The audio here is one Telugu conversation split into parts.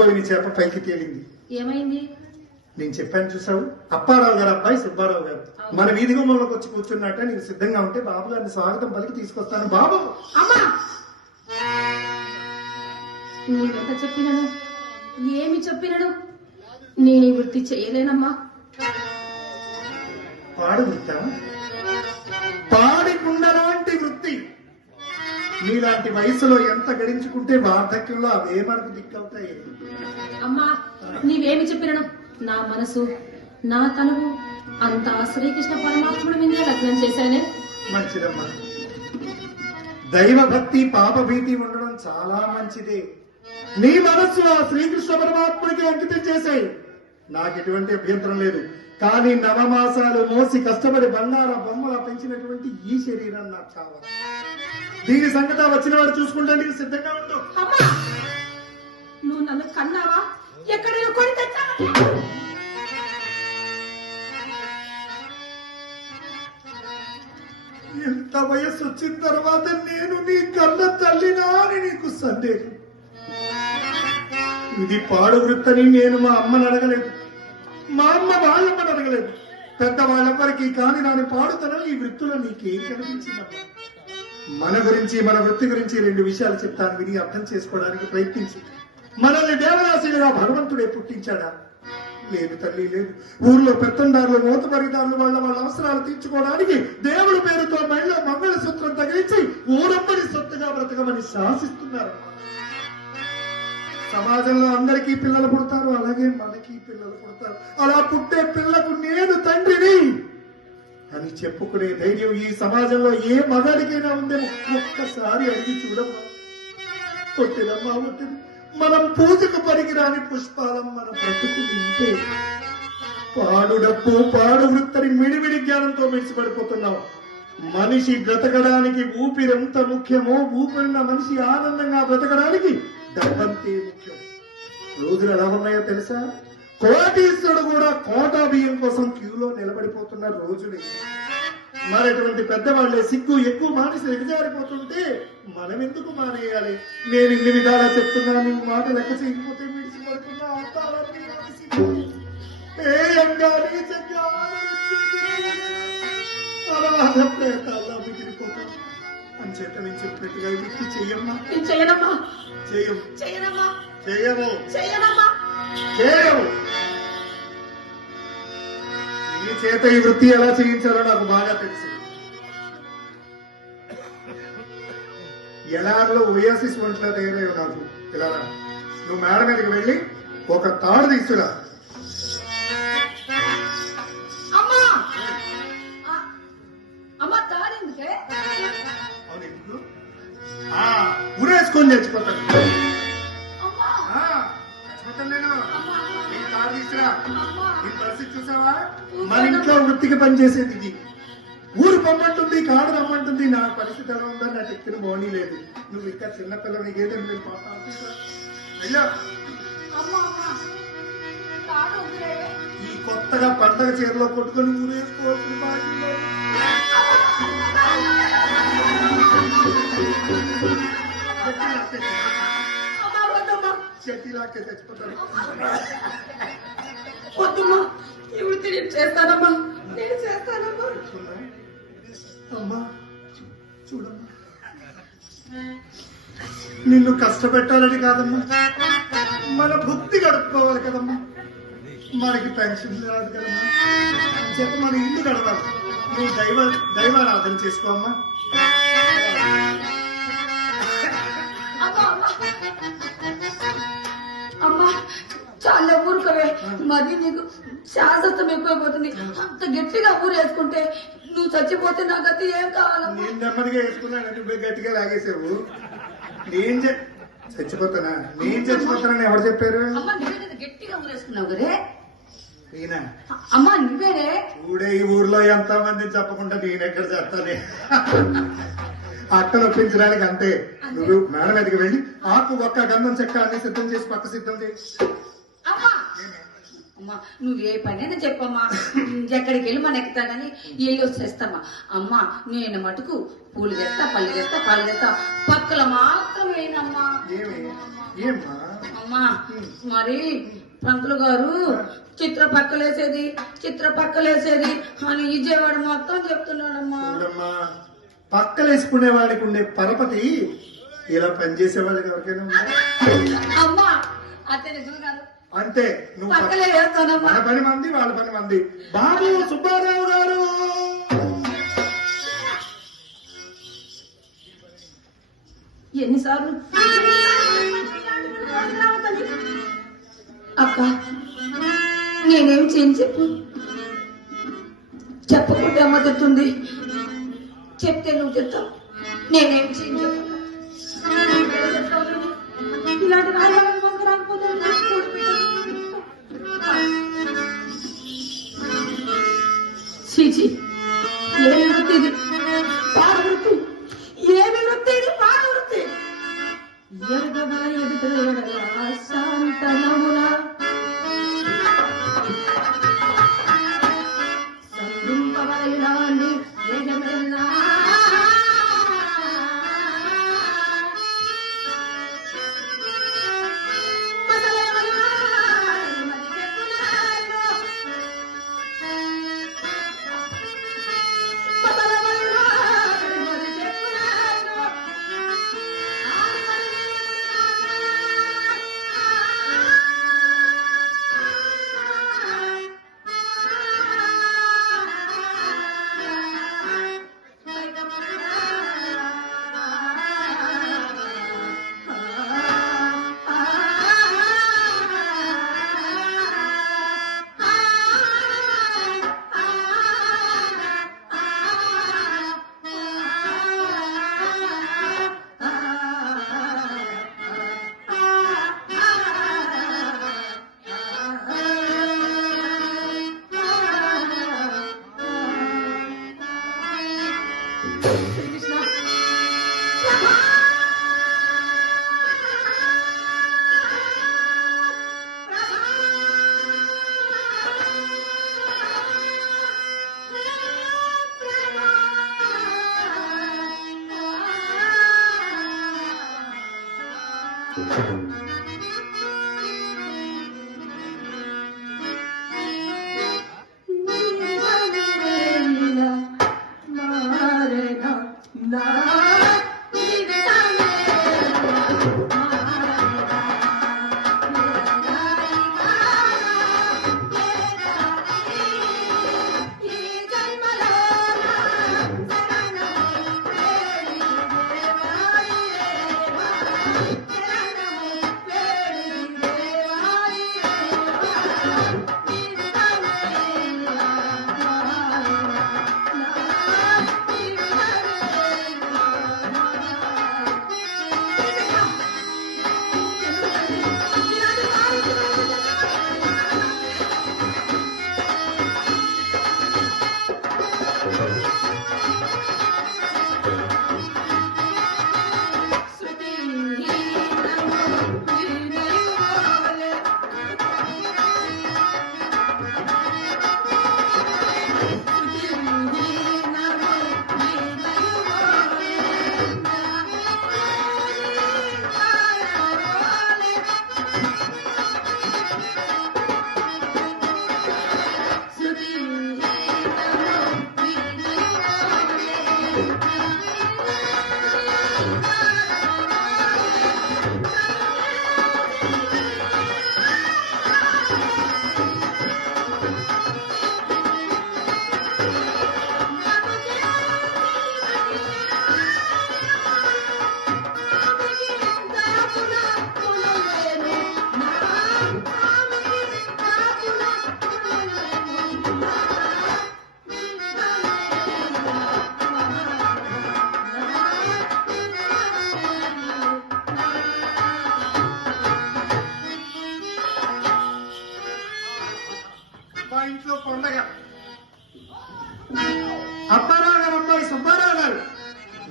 పట్టబోయిన చేప పైకి తేలింది. ఏమైంది? నేను చెప్పాను చూసావు? అప్పారావు గారు అబ్బాయి సుబ్బారావు గారు. మన వీధి గుమ్మంలోకి వచ్చి కూర్చున్నట్టే నీకు సిద్ధంగా ఉంటే బాబు గారిని స్వాగతం పలికి తీసుకొస్తాను. బాబు! అమ్మా! నీవెంత చెప్పినను? ఏమి చెప్పినను? నేను ఈ వృత్తి చేయలేనమ్మా. పాడు వృత్తి. మీలాంటి వయసులో ఎంత గడించుకుంటే వార్ధక్యంలో అవే మనకు దిక్కవుతాయి. అమ్మా నీవేమి చెప్పినను? నా మనసు నా తనువు అంతా శ్రీకృష్ణ పరమాత్ముడి మీదే లగ్నం చేశానే? మంచిదమ్మా. దైవ భక్తి పాప భీతి ఉండడం చాలా మంచిదే. నీ మనస్సు ఆ శ్రీకృష్ణ పరమాత్ముడికి అంకితం చేశాయి. నాకు ఎటువంటి అభ్యంతరం లేదు. కానీ నవమాసాలు మోసి కష్టపడి బంగార బొమ్మల పెంచినటువంటి ఈ శరీరం నాకు కావాలి. దీని సంగతి వచ్చిన వాడు చూసుకుంటే నీకు సిద్ధంగా ఉండు. అమ్మా! నువ్వు నన్ను కన్నావా? ఎక్కడ కొని ఎంత వయస్సు వచ్చిన తర్వాత నేను నీ కన్న తల్లినా అని నీకు సందేహం. ఇది పాడు వృత్తని నేను మా అమ్మని అడగలేదు. మా అమ్మ వాళ్ళమ్మని అడగలేదు. పెద్ద వాళ్ళెవ్వరికి కాని నాని పాడుతనం ఈ వృత్తులో నీకేం కనిపించిందమ్మా? మన గురించి మన వృత్తి గురించి రెండు విషయాలు చెప్తాను విని అర్థం చేసుకోవడానికి ప్రయత్నించు. మనల్ని దేవదాసులుగా భగవంతుడే పుట్టించాడా? లేదు తల్లి లేదు. ఊర్లో పెత్తందారులు మూతపరిదారులు వాళ్ళ వాళ్ళ అవసరాలు తీర్చుకోవడానికి దేవుడి పేరుతో మహిళ మంగళ సూత్రం తగిలించి ఊరమ్మని సొత్తుగా బ్రతకమని శాసిస్తున్నారు. సమాజంలో అందరికీ పిల్లలు పుడతారు అలాగే మనకి పిల్లలు పుడతారు. అలా పుట్టే పిల్లకు నేను తండ్రిని. అని చెప్పుకునే ధైర్యం ఈ సమాజంలో ఏ మగాడికైనా ఉందని ఒక్కసారి అడిగి చూడమ్మా. ఒట్టిదమ్మా ఒట్టిది మనం పూజకు పనికిరాని పుష్పాలం మన బ్రతుకు ఇంతే. పాడు డప్పు పాడు వృత్తని మిడిమిడి జ్ఞానంతో మిడిసిపడిపోతున్నాం మనిషి బ్రతకడానికి ఊపిరెంత ముఖ్యమో ఊపిరిన మనిషి ఆనందంగా బ్రతకడానికి డబ్బంతే ముఖ్యం. రోజులు ఎలా ఉన్నాయో తెలుసా? కోటీశ్వరుడు కూడా కోటా బియ్యం కోసం క్యూలో నిలబడిపోతున్న రోజులు. మరి అటువంటి పెద్దవాళ్ళే సిగ్గు ఎక్కువ మానేసి ఎగజారిపోతుంటే మనం ఎందుకు మానేయాలి? నేను ఇన్ని విధాలా చెప్తున్నా నువ్వు మాట లెక్క చేయకపోతే మిడిసి పడుతున్నా అంతాలన్నీ అని చేత నేను చెప్పినట్టుగా వృత్తి చెయ్యమ్మా చేయనమ్మా. చెయ్యము చేయనమ్మా. చెయ్యము చేయనమ్మా. చేయము. ఈ చేత ఈ వృత్తి ఎలా చేయించాలో నాకు బాగా తెలుసు. ఎలాగలో ఓయాసిస్ వంటలా తయారయ్యావు నాకు ఇలా. నువ్వు మేడ మీదకి వెళ్ళి ఒక తాడు తీసుకురా. ఉరేసుకొని చచ్చిపోతాను ఈ పరిస్థితి చూసావా? మన ఇంట్లో వృత్తికి పనిచేసేది ఇది. ఊరు పొమ్మంటుంది కాడు రమ్మంటుంది. నా పరిస్థితి ఎలా ఉందని నాకు ఎక్కిన బోనీ లేదు. నువ్వు ఇంకా చిన్నపిల్ల నీకేదో నేను పాప. ఈ కొత్తగా పండగ చీరలో కొట్టుకొని ఊరేసుకోవాల్సిన బాధ్యత చెట్టి లాక్కే చచ్చిపోతాను వద్దమ్మా ఈ వృత్తి నేను చేస్తానమ్మా. నేను చేస్తానమ్మా. అమ్మా చూడమ్మా. నిన్ను కష్టపెట్టాలని కాదమ్మా. మన బుద్ధి గడుపుకోవాలి కదమ్మా. మనకి పెన్షన్ రాదు కదమ్మా. చెప్ప మన ఇల్లు గడవాలి. నువ్వు దైవ దైవారాధన చేసుకోమ్మా అమ్మా. మరి నీకు శాశ్వతం ఎక్కువైపోతుంది. అంత గట్టిగా ఊరేసుకుంటే నువ్వు చచ్చిపోతే నా గతి ఏం కావాలమ్మా? నేను నెమ్మదిగా వేసుకున్నాను నువ్వు గట్టిగా లాగేసావు. నేను చచ్చిపోతానా? నేను చచ్చిపోతానని ఎవరు చెప్పారు? అమ్మా నువ్వే గట్టిగా ఊరేసుకున్నావు కదే? అమ్మా నువ్వేనే? ఊడే ఈ ఊర్లో ఎంత మంది చెప్పకుండా నేను ఎక్కడ చెప్తానే అక్కను ఒప్పించడానికి అంతే. నువ్వు మేడ మీదకి వెళ్ళి ఆకు ఒక్క గంధం చెక్క అన్ని సిద్ధం చేసి పక్క సిద్ధం చేసి అమ్మా నువ్వు ఏ పనైనా చెప్పమ్మా. ఎక్కడికి వెళ్ళి మన ఎక్కుతానని వెళ్ళి వచ్చేస్తామా? అమ్మా నేను మటుకు పూలు తెస్తా పళ్ళు తెస్తా పాలు తెస్తా. పక్క పక్కల మాత్రమేనమ్మా. అమ్మా మరి పంతులు గారు చిత్ర పక్కలేసేది చిత్ర పక్కలేసేది అని విజయవాడ మొత్తం చెప్తున్నాడమ్మా. పక్కలేసుకునే వాడికి ఉండే పరపతి ఇలా పనిచేసే వాళ్ళకి ఎవరికైనా అమ్మా అతే నిజం కాదు అంతే. నువ్వు పక్క- పక్కలే వేస్తానమ్మా. మన పని మంది వాళ్ళ పని మంది. బాబు సుబ్బారావు గారు! ఎన్నిసార్లు? అక్క నేనేం చేయను చెప్పు. చెప్పకుంటే అమ్మ తిట్టుంది. చెప్తే నువ్వు తిట్టావు నేనేం చేయను ఇలాంటి చీచి ఏమి そうで。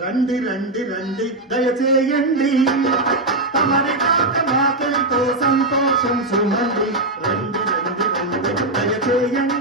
రండి రండి రండి దయచేయండి. తమరి కాక మాకెంతో సంతోషం సుమండి. రండి రండి రండి దయచేయండి.